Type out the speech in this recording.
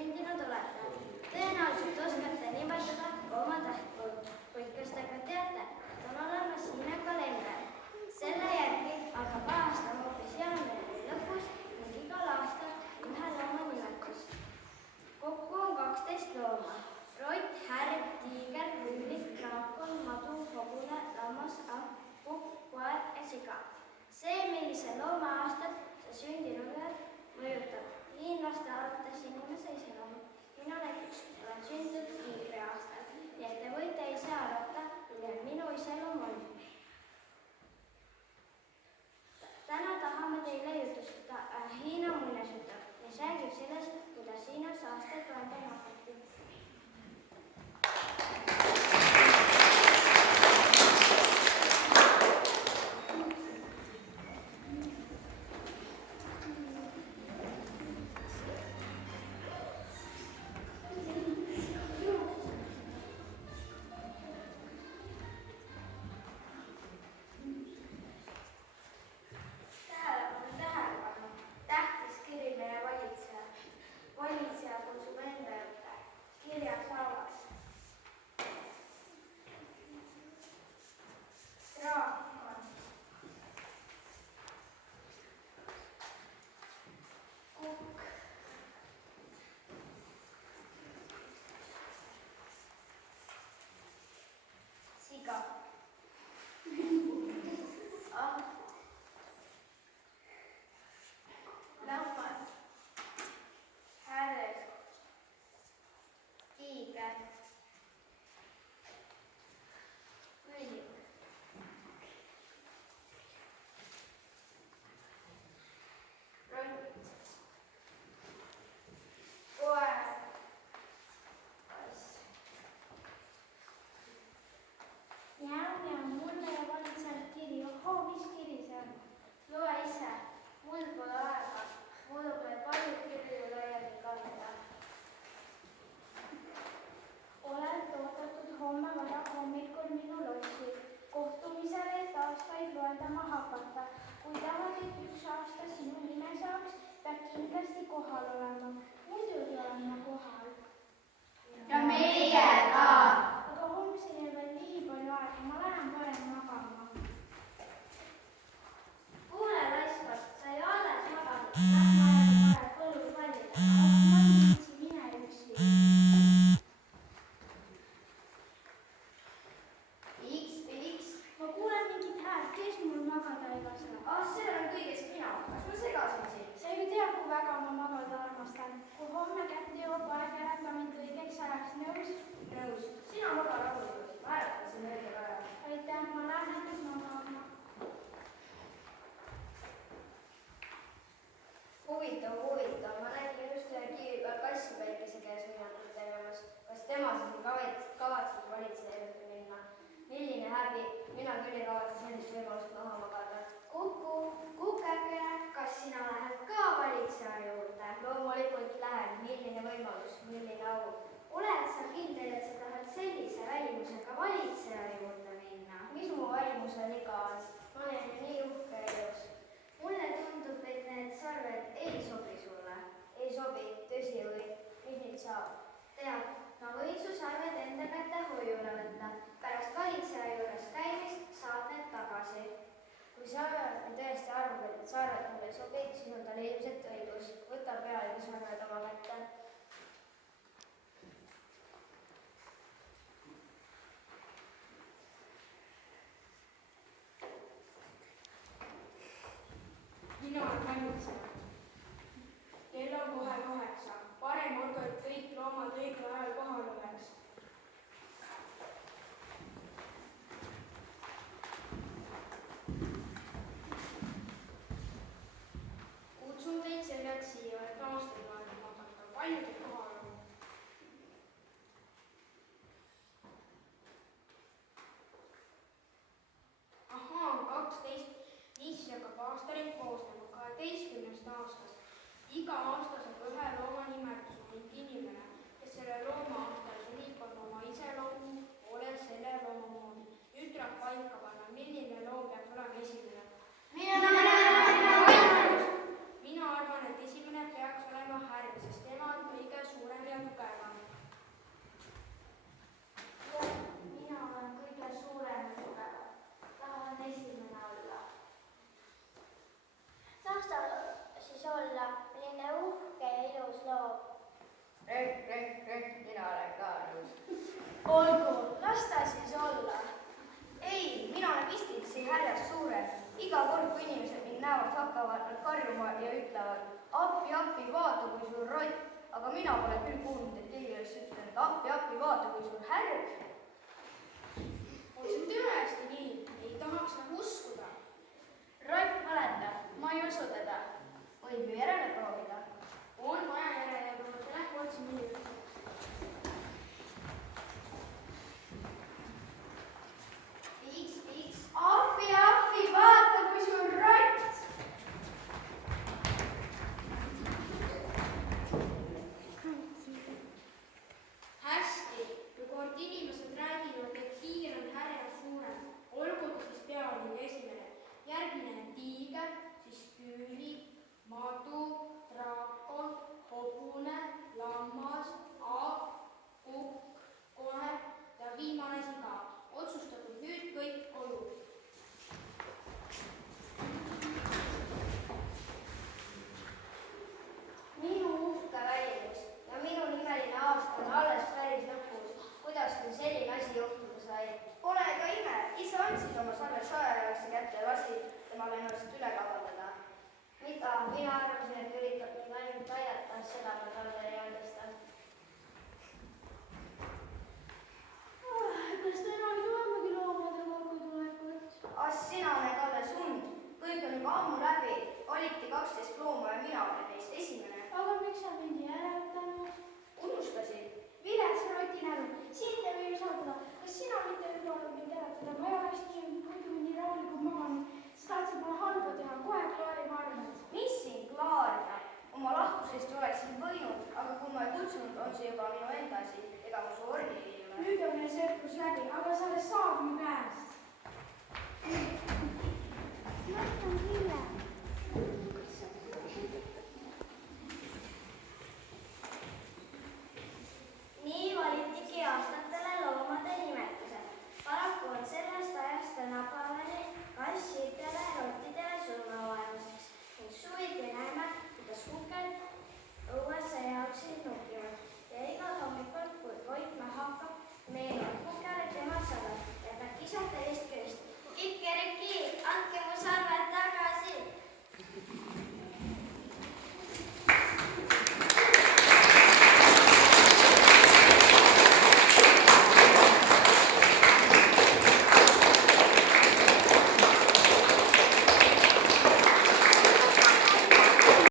sündinud olete? Tõenäoliselt oskate nimetada oma tähtpoolt, kuid kas te ka teate, et on olemas Hiina kalender? Selle järgi algab aasta hoopis jaanuari lõpus ning igal aastal ühe looma nimetus. Kokku on 12 looma. Rott, härg, tiiger, hunnik, draakon, madu, hobune, lammas, ahv, kukk, koer ja siga. See, millise looma aastat sa sündinud oled, mõjutab hiinlaste arvates inimese iseloomu. Mina näiteks olen sündinud tiigri aastal, nii et te võite ise arvata, milline minu iseloom on. Täna tahame teile jutustada Hiina muinasjutu, mis räägib sellest, kuidas Hiinas aastaid loendama hakati. Huvitav, ma nägin just ühe kivi peal kassi päikese käes uinatut tegemas. Kas tema siis kavatses valitseja juurde minna? Milline häbi, mina küll ei kavatse sellist võimalust maha magada. Kukeke, kas sina lähed ka valitseja juurde? Loomulikult lähen, milline võimalus, milline au. Oled sa kindel, et sa tahad sellise välimusega valitseja juurde minna? Mis mu välimusel iga on? Ma olen ju nii uhke ja ilus. Mulle tundub, et need sarved ei sobi sulle. Ei sobi, tõsi või? Mis nüüd saab? Tead, ma võin su sarved enda kätte hoiule võtta. Pärast valitseja juures käimist saad need tagasi. Kui sarved on tõesti arvavad, et sarved mulle ei sobi, siis on tal ilmselt õigus. Võta pealegi sarved oma kätte. Mina olen valitseja. Kell on kohe 8. Parem olgu, et kõik loomad õigel ajal kohal oleks. Kutsun teid selleks siia, et aastaid loendama hakata. Palju teid kohal on? Ahaa, 12. Niisiis hakkab aastaring koosnema 12 aastast. Iga aasta saab ühe looma nimetuse ning inimene, kes selle looma aastal sünnib, on oma iseloomu poole selle looma moodi. Nüüd tuleb paika panna, milline loom peaks olema esimene. Mina arvan, et esimene peaks olema härg, sest tema on kõige suurem näevad, hakkavad nad karjuma ja ütlevad: appi, appi, vaata, kui suur rott. Aga mina pole küll kuulnud, et keegi oleks ütelnud: appi, appi, vaata, kui suur härg. On see tõesti nii? Ei tahaks nagu uskuda. Rott valetab, ma ei usu teda. Võib ju järele proovida. On vaja järele proovida, lähme otsime inimest. Piiks, appi, appi, vaata, kui suur rott. Hästi, kui kord inimesed räägivad, et hiir on härjal suurem, olgu ta siis pealinna esimene. Järgmine on tiiger, siis küüli, madu, draakon, hobune, lammas, aak, kukk, koer ja viimane siga. Otsustatud, nüüd kõik koju. Minu uhke välimus ja minu nimeline aasta on alles päris lõpus. Kuidas küll selline asi juhtuda sai? Pole ka ime, ise andsid oma sarve sajajalgse kätte ja lasid temal ennast üle kabaldada. Mida? Mina arvasin, et üritab mind ainult aidata, seda ma talle ei andesta. Kas täna ei toimegi loomade kokkutulekut? As sina oled alles und. Kõik on juba ammu läbi. Oliti 12 looma ja mina olen neist esimene. Aga miks sa mind ei äratanud? Unustasid? Viles rotinäru, sind ei või usaldada. Kas sina mitte ei lubanud mind äratada? Ma ei oleks nii rahulikult maganud. Sa tahtsid mulle halba teha, kohe klaarima arvates. Mis siin klaarida? Oma lahkusest oleksin võinud, aga kui ma ei kutsunud, on see juba minu enda asi. Ega mu su orni ei ole. Nüüd on meil sõprus läbi, aga sa alles saab mu käest. Mõtlen küll.